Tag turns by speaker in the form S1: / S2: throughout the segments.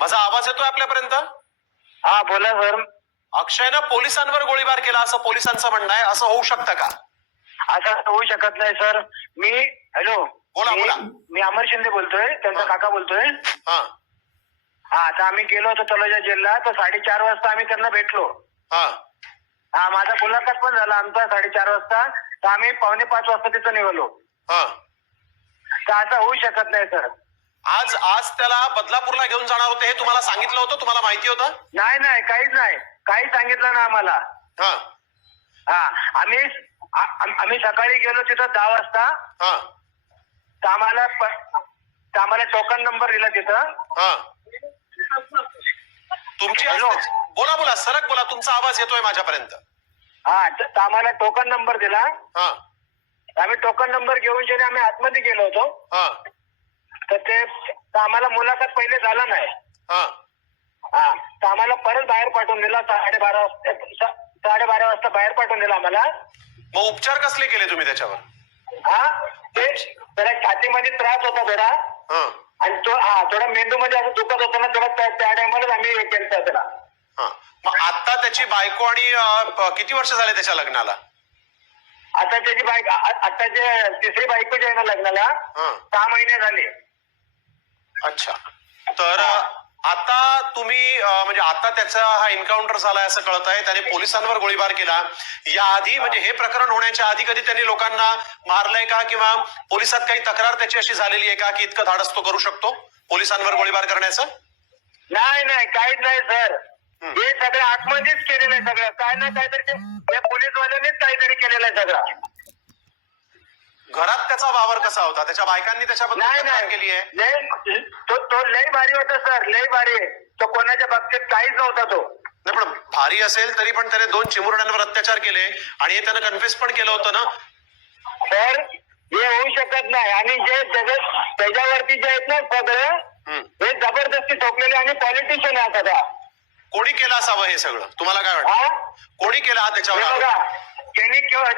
S1: माझा आवाज येतोय आपल्यापर्यंत?
S2: हा बोला सर.
S1: अक्षयनं पोलिसांवर गोळीबार केला असं पोलिसांचं म्हणणं आहे. असं होऊ शकतं का?
S2: असं होऊ शकत नाही सर. मी हॅलो.
S1: बोला, बोला.
S2: मी अमर शिंदे बोलतोय. त्यांचा. काका बोलतोय.
S1: हा.
S2: हा आता आम्ही गेलो होतो तलोजा जेलला. तर साडेचार वाजता आम्ही त्यांना भेटलो.
S1: हा.
S2: हा माझा मुलाखत पण झाला आमचा साडेचार वाजता. तर आम्ही पावणे पाच वाजता तिथं निघालो.
S1: हा.
S2: तर असं होऊ शकत नाही सर.
S1: आज आज त्याला बदलापूरला घेऊन जाणार होते हे तुम्हाला सांगितलं होतं? तुम्हाला माहिती होतं?
S2: नाही नाही काहीच नाही. काहीच सांगितलं ना आम्हाला.
S1: हा.
S2: हा आम्ही आ- आम्ही सकाळी गेलो तिथं दहा वाजता.
S1: हा.
S2: तर आम्हाला प- तर आम्हाला टोकन नंबर दिला तिथं.
S1: हा. तुमची आज-
S2: हॅलो.
S1: बोला बोला. सरक बोला. तुमचा आवाज येतोय माझ्यापर्यंत.
S2: हा तर तर आम्हाला टोकन नंबर दिला.
S1: हा.
S2: आम्ही टोकन नंबर घेऊन जेणे आम्ही आतमध्ये गेलो होतो.
S1: हा.
S2: तर ते तर आम्हाला मुलाखत पहिले झाला नाही.
S1: हा.
S2: हा तर आम्हाला परत बाहेर पाठवून दिला साडेबारा वाजता साडेबारा वाजता बाहेर पाठवून दिला आम्हाला.
S1: मग उपचार कसले केले तुम्ही त्याच्यावर?
S2: हा ते जरा छातीमध्ये त्रास होता जरा.
S1: हा.
S2: आणि तो हा थोडा मेंदूमध्ये असं दुखत होतं ना थोडा त्या त्या टायमालाच आम्ही हे केलं होतं त्याला.
S1: हा. मग आता त्याची बायको आणि अं, प- किती वर्ष झाले त्याच्या लग्नाला?
S2: आता त्याची बाईक आता जे तिसरी बायको जी आहे ना लग्नाला
S1: हा.
S2: सहा महिने झाले.
S1: अच्छा. तर आता तुम्ही म्हणजे आता त्याचा हा एन्काउंटर झालाय असं कळत आहे. त्याने पोलिसांवर गोळीबार केला. याआधी म्हणजे हे प्रकरण होण्याच्या आधी कधी त्यांनी लोकांना मारलंय का? किंवा पोलिसात काही तक्रार त्याची अशी झालेली आहे का की इतकं धाडस तो करू शकतो? पोलिसांवर गोळीबार करण्याचं?
S2: नाही नाही. काहीच नाही सर. हे. सगळं आतमध्येच केलेलं आहे सगळं. काय ना काहीतरी पोलीसवाल्यांनीच काहीतरी केलेलं आहे सगळं.
S1: घरात त्याचा वावर कसा होता? त्याच्या बायकांनी त्याच्याबद्दल
S2: नाही नाही.
S1: केली आहे
S2: लय तो तो लय भारी होता सर. लय भारी. तो कोणाच्या बाबतीत काहीच नव्हता तो.
S1: नाही पण भारी असेल तरी पण त्याने दोन चिमुरड्यांवर अत्याचार केले आणि हे त्यानं कन्फेस पण केलं होतं ना?
S2: तर हे होऊ शकत नाही. आणि जे जगत त्याच्यावरती जे आहेत ना सगळं
S1: हम्म.
S2: हे जबरदस्ती ठोकलेले आणि पॉलिटिशियन आहे सगळा
S1: कोणी केलं असावं हे सगळं? तुम्हाला काय वाटतं? कोणी केलं हा त्याच्यावर
S2: बघा किंवा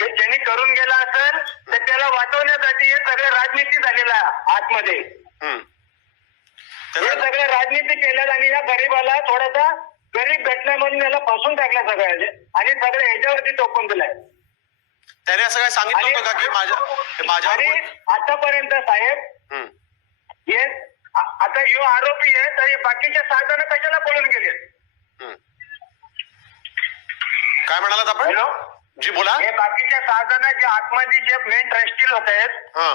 S2: जे- ज्यांनी करून गेला असेल तर त्याला वाचवण्यासाठी हे सगळं राजनीती झालेलं आहे आतमध्ये
S1: हम्म.
S2: हे सगळं राजनीती केल्यात आणि या गरीबाला थोडासा गरीब घटना म्हणून याला फसून टाकला सगळं आणि सगळं ह्याच्यावरती टोकून दिलाय
S1: त्याने असं काय सांगितलं होतं का की माझ्या की माझ्यावर
S2: आणि
S1: कोण-
S2: आतापर्यंत साहेब
S1: हम्म.
S2: हे आ- आता यो आरोपी आहे तरी बाकीच्या सहा जण कशाला पळून गेले
S1: हम्म. काय म्हणालात आपण
S2: हॅलो
S1: जी बोला.
S2: हे बाकीच्या सहा जण जे आतमध्ये जे मेन ट्रस्टील होत आहेत
S1: हा.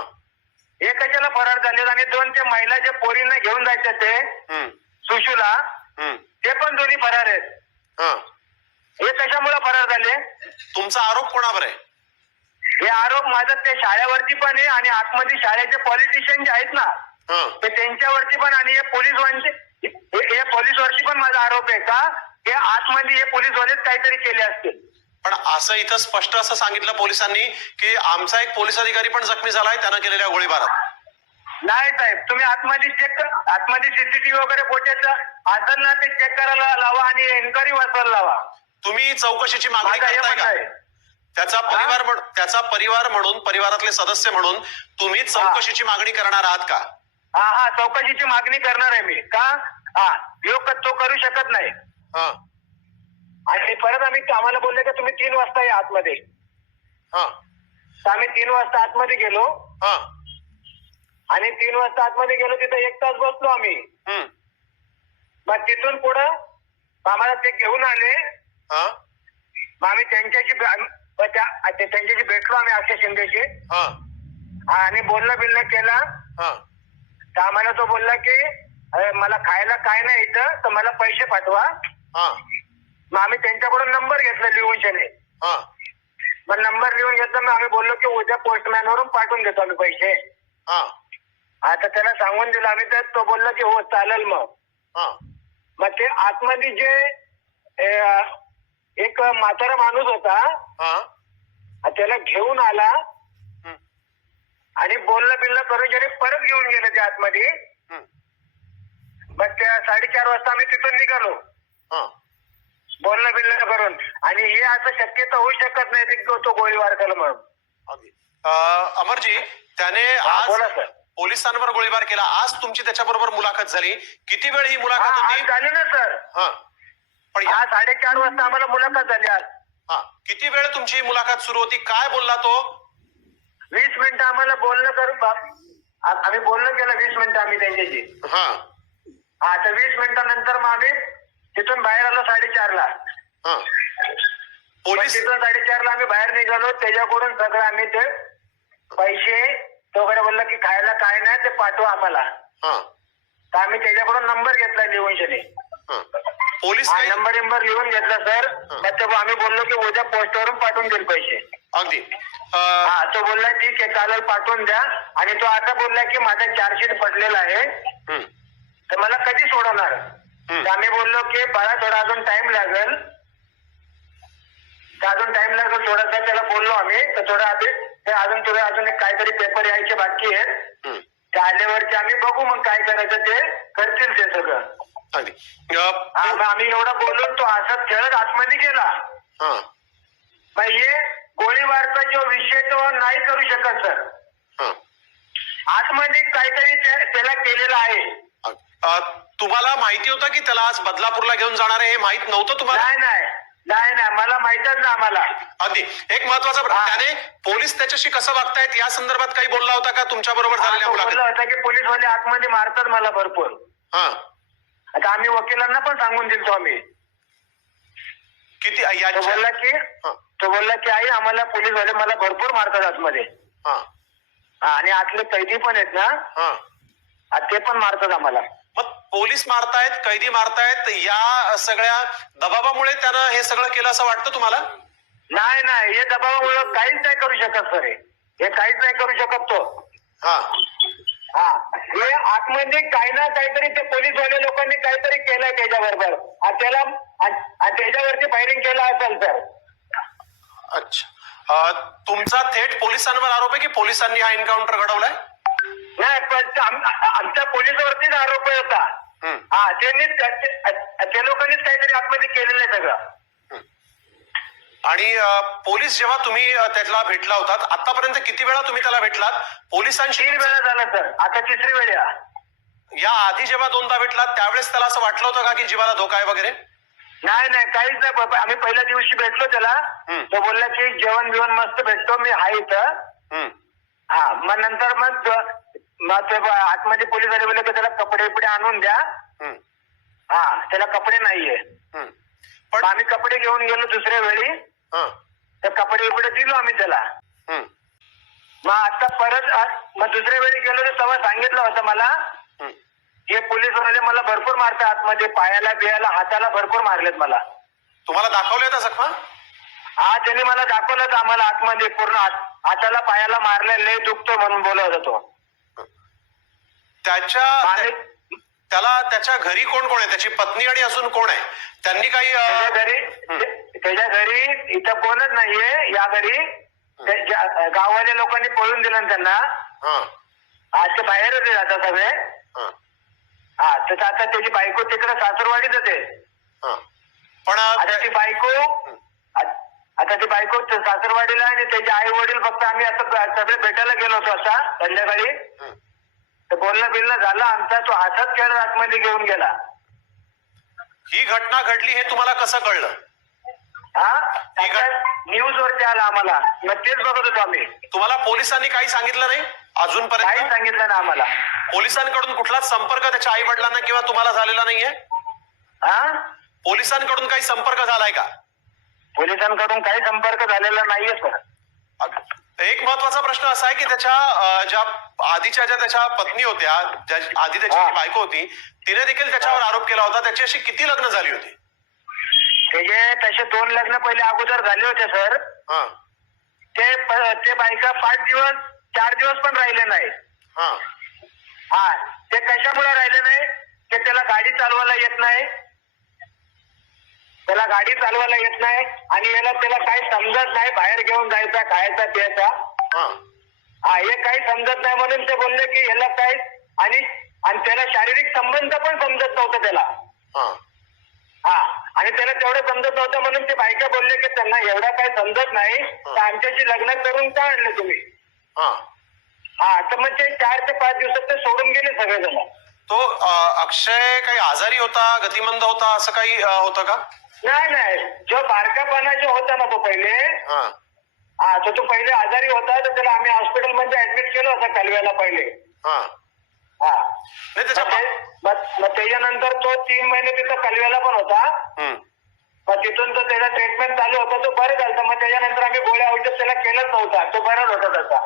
S2: हे कशाला फरार झालेत आणि दोन ते महिला जे पोरींना घेऊन जायचे ते
S1: हम्म.
S2: सुशूला
S1: हम्म.
S2: ते पण दोन्ही फरार आहेत.
S1: हा.
S2: हे कशामुळे फरार झाले?
S1: तुमचा आरोप कोणावर आहे?
S2: हे आरोप माझा ते शाळेवरती पण आहे आणि आतमध्ये शाळेचे पॉलिटिशियन जे आहेत ना
S1: हा.
S2: ते त्यांच्यावरती पण आणि हे पोलीसवांचे हे हे पोलीसवरती पण माझा आरोप आहे का? हे आतमध्ये हे पोलीसवालेच काहीतरी केले असतील.
S1: पण असं इथं स्पष्ट असं सांगितलं पोलिसांनी की आमचा एक पोलीस अधिकारी पण जखमी झालाय त्यानं केलेल्या गोळीबारात.
S2: नाही साहेब तुम्ही आतमध्ये चेक आतमध्ये सीसीटीव्ही वगैरे फोटेचं असेल ना ते चेक करायला लावा आणि एन्क्वायरी वाचायला लावा.
S1: तुम्ही चौकशीची मागणी
S2: माझं हे
S1: करताय
S2: म्हणणं
S1: का
S2: आहे.
S1: त्याचा परिवार म्हण- त्याचा परिवार म्हणून परिवारातले सदस्य म्हणून तुम्ही चौकशीची मागणी करणार आहात का?
S2: हा हा चौकशीची मागणी करणार आहे मी. का? हा योग तो करू शकत नाही.
S1: हा.
S2: आणि परत आम्ही आम्हाला बोलले की तुम्ही तीन वाजता या आतमध्ये.
S1: हा.
S2: तर आम्ही तीन वाजता आतमध्ये गेलो.
S1: हा.
S2: आणि तीन वाजता आतमध्ये गेलो तिथं एक तास बसलो आम्ही.
S1: हम्म.
S2: मग तिथून पुढं आम्हाला ते घेऊन आले.
S1: हा.
S2: मग आम्ही त्यांच्याशी भे- आम्ही- मग त्या- ते- त्यांच्याशी भेटलो आम्ही अक्षय शिंदेशी.
S1: हा
S2: आणि बोलणं बिलणं केला.
S1: हा.
S2: तर आम्हाला तो बोलला की "अरे, मला खायला काय नाही इथं तर मला पैसे पाठवा.
S1: हा.
S2: मग आम्ही त्यांच्याकडून नंबर घेतला लिहून शेने
S1: हा.
S2: मग नंबर लिहून घेतला मग आम्ही बोललो की उद्या पोस्टमॅन वरून पाठवून देतो आम्ही पैसे.
S1: हा.
S2: आता त्याला सांगून दिलं आम्ही तर तो बोलला की हो चालेल मग.
S1: हा.
S2: मग ते आतमध्ये जे एक म्हातारा माणूस होता
S1: हा.
S2: त्याला घेऊन आला. आणि बोलणं बिलणं करून जरी परत घेऊन गेले ते आतमध्ये. मग त्या साडेचार वाजता आम्ही तिथून निघालो.
S1: हा.
S2: बोलणं बिलणं करून. आणि हे असं शक्यता होऊ शकत नाही की तो- तो गोळीबार केला म्हणून.
S1: अगदी. अं, अमरजी त्याने
S2: हा,
S1: आज
S2: बोला सर.
S1: पोलिसांवर गोळीबार केला. आज तुमची त्याच्याबरोबर मुलाखत झाली. किती वेळ ही
S2: हा
S1: मुलाखत
S2: आज
S1: होती
S2: झाली ना सर
S1: हा. पण या-
S2: आज साडेचार वाजता आम्हाला मुलाखत झाली आज.
S1: हा. किती वेळ तुमची मुलाखत सुरू होती? काय बोलला तो?
S2: वीस मिनिटं आम्हाला बोलणं करून बा- आ- आम्ही बोलणं केलं वीस मिनिटं आम्ही त्यांच्याशी.
S1: हा.
S2: हा तर वीस मिनिटानंतर मग आम्ही तिथून बाहेर आलो साडेचारला.
S1: हा.
S2: मग
S1: पोलीस
S2: तिथून साडेचारला आम्ही बाहेर निघालो. त्याच्याकडून सगळं आम्ही ते पैसे तो वगैरे बोलला की खायला काय नाही ते पाठवा आम्हाला.
S1: हा.
S2: तर आम्ही त्याच्याकडून नंबर घेतला लिहून शनी
S1: हा. पोलीस
S2: हा
S1: काही
S2: नंबर नंबर लिहून घेतला सर. मग आम्ही बोललो की उद्या पोस्टवरून पाठवून देईल पैसे.
S1: अगदी. अं,
S2: हा तो बोलला ठीक आहे चालेल पाठवून द्या. आणि तो आता बोलला की माझा चार्जशीट पडलेला आहे. तर मला कधी सोडवणार? तर आम्ही बोललो की बाळा थोडा अजून टाइम लागेल. तर अजून टाइम लागेल थोडासा त्याला बोललो आम्ही. तर थोडा आधी ते अजून थोडं अजून एक काहीतरी पेपर यायचे बाकी आहेत. ते आल्यावरती आम्ही बघू मग काय करायचं ते करतील ते सगळं. आम्ही एवढं बोलून तो असं खेळत आतमध्ये गेला. मग हे गोळीबारचा जो विषय तो नाही करू शकत सर. आतमध्ये काहीतरी त्या- त्याला केलेलं आहे.
S1: तुम्हाला माहिती होतं की त्याला आज बदलापूरला घेऊन जाणार आहे हे माहीत नव्हतं तुम्हाला?
S2: नाही नाही. नाही नाही. मला माहितच ना आम्हाला.
S1: अगदी. एक महत्त्वाचा
S2: हा.
S1: त्याने पोलीस त्याच्याशी कसं वागतायत या संदर्भात काही बोलला होता का तुमच्या बरोबर झालेल्या
S2: बोलला होता की पोलीसवाले आतमध्ये मारतात मला भरपूर.
S1: हा.
S2: आता आम्ही वकिलांना पण सांगून दिलतो आम्ही.
S1: किती
S2: तो
S1: यांच्या
S2: बोलला की
S1: हा.
S2: तो बोलला की आई आम्हाला पोलीसवाले मला भरपूर मारतात आतमध्ये.
S1: हा.
S2: हा, आणि आतले कैदी पण आहेत ना
S1: हा.
S2: आ, ते पण मारतात आम्हाला.
S1: पोलीस मारतायत कैदी मारतायत या सगळ्या दबावामुळे त्यानं हे सगळं केलं असं वाटतं तुम्हाला?
S2: नाही नाही. हे दबावामुळे काहीच नाही करू शकत सर. हे काहीच नाही करू शकत तो.
S1: हा.
S2: हा. हे आतमध्ये काही ना काहीतरी ते पोलीसवाले लोकांनी काहीतरी केलंय त्याच्याबरोबर. आणि त्याला आणि त्याच्यावरती फायरिंग केलं असेल सर.
S1: अच्छा. तुमचा थेट पोलिसांवर आरोप आहे की पोलिसांनी हा एन्काउंटर घडवलाय?
S2: नाही पण ते आम- आमच्या पोलिसावरतीच आरोप होता
S1: हम्म,
S2: हा त्यांनीच त्या लोकांनीच काहीतरी आतमध्ये केलेलं आहे सगळं.
S1: आणि अं, पोलीस जेव्हा तुम्ही अं, त्याला भेटला होतात आतापर्यंत किती वेळा तुम्ही त्याला भेटलात? पोलिसांशी
S2: तीन वेळा झाला सर. आता तिसरी वेळ आहे.
S1: या आधी जेव्हा दोनदा भेटलात त्यावेळेस त्याला असं वाटलं होतं का की जीवाला धोका आहे वगैरे?
S2: नाही नाही काहीच नाही. बाबा. आम्ही पहिल्या दिवशी भेटलो त्याला.
S1: हम्म.
S2: तो बोलला की जेवण बिवण मस्त भेटतो मी आहे इथं.
S1: हम्म,
S2: हा मग नंतर मग मग ते ब- आतमध्ये पोलीस आले बोलले की त्याला कपडे बिपडे आणून द्या.
S1: हम्म,
S2: हा त्याला कपडे नाहीये.
S1: हम्म.
S2: पण आम्ही कपडे घेऊन गेलो दुसऱ्या वेळी.
S1: हा,
S2: तर कपडे बिपडे दिलो आम्ही त्याला.
S1: हम्म,
S2: मग आता परत आ- मग दुसऱ्या वेळी गेलो तर तेव्हा सांगितलं होतं मला.
S1: हम्म.
S2: हे पोलीसवाले मला भरपूर मारतात आतमध्ये. पायाला बियाला हाताला भरपूर मारलेत मला.
S1: तुम्हाला दाखवल्या होत्या जखमा
S2: हा त्याने मला दाखवलं तर आम्हाला आतमध्ये. पूर्ण हात- हाताला पायाला मारले लय दुखतो म्हणून बोलत होता तो.
S1: त्याच्या त्याला त्याच्या घरी कोण कोण आहे? त्याची पत्नी आणि अजून कोण आहे? त्यांनी काही
S2: घरी त्याच्या घरी इथं कोणच नाहीये. या घरी गाववाल्या लोकांनी पळून दिलं त्यांना. आज ते बाहेरच आहे आता सगळे.
S1: हा,
S2: तर आता त्याची बायको तिकडे सासूरवाडीच आहे.
S1: हा. पण
S2: आता ती बायको आता ती बायको सासरवाडीला आणि त्याचे आई वडील फक्त आम्ही आता सगळे भेटायला गेलो होतो आता संध्याकाळी. तर बोलणं बिलणं झालं आमचा तो हातात खेळ आतमध्ये घेऊन गेला.
S1: ही घटना घडली हे तुम्हाला कसं कळलं?
S2: हा?
S1: ठीक आहे.
S2: न्यूज वरती आला आम्हाला. मग तेच बघत होतो आम्ही.
S1: तुम्हाला पोलिसांनी काही सांगितलं नाही?
S2: काहीच
S1: अजूनपर्यंत
S2: सांगितलं ना आम्हाला.
S1: पोलिसांकडून कुठलाच संपर्क त्याच्या आई वडिलांना किंवा तुम्हाला झालेला नाहीये?
S2: हा?
S1: पोलिसांकडून काही संपर्क झालाय का?
S2: पोलिसांकडून काही संपर्क झालेला नाहीये सर.
S1: एक महत्त्वाचा प्रश्न असा आहे की त्याच्या ज्या आधीच्या ज्या त्याच्या पत्नी होत्या ज्या आधी त्याची बायको होती तिने देखील त्याच्यावर आरोप केला होता. त्याची अशी किती लग्न झाली होती?
S2: त्याचे तसे दोन लग्न पहिले अगोदर झाले होते सर.
S1: हा.
S2: ते ते बायका पाच दिवस चार दिवस पण राहिले नाही
S1: हा.
S2: हा. ते कशामुळे राहिले नाही ते त्याला गाडी चालवायला येत नाही. गाडी चालवायला येत नाही आणि याला त्याला काही समजत नाही बाहेर घेऊन जायचा खायचा प्यायचा.
S1: हा.
S2: हा हे काही समजत नाही म्हणून ते बोलले की याला काय आणि आणि त्याला शारीरिक संबंध पण समजत नव्हतं त्याला.
S1: हा.
S2: हा आणि त्याला तेवढं समजत नव्हतं म्हणून ते बायका बोलले की त्यांना एवढं काही समजत नाही तर आमच्याशी लग्न करून का आणलं तुम्ही?
S1: हा.
S2: हा तर मग ते चार ते पाच दिवसात ते सोडून गेले सगळेजण.
S1: तो अ, अक्षय काही आजारी होता गतिमंद होता असं काही अ, होतं का?
S2: नाही नाही. जो बारकापणाचे होता ना तो पहिले
S1: हा.
S2: तर तो पहिले आजारी होता तर त्याला आम्ही हॉस्पिटलमध्ये ऍडमिट केलं होतं कालव्याला पहिले.
S1: हा. नाही
S2: त्याच्यानंतर तो तीन महिने तिथं कालव्याला पण होता. मग तिथून तर त्याचा ट्रीटमेंट चालू होता तो बरं झाला मग त्याच्यानंतर आम्ही गोळ्या औषध त्याला केलंच नव्हता. तो बराच होता त्याचा.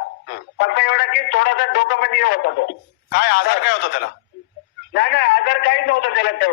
S2: फक्त एवढा की थोडासा डोकं म्हणजे मध्ये होता तो.
S1: काय आजार काय होता त्याला? नाही नाही आजार काहीच नव्हता त्याला तेव्हा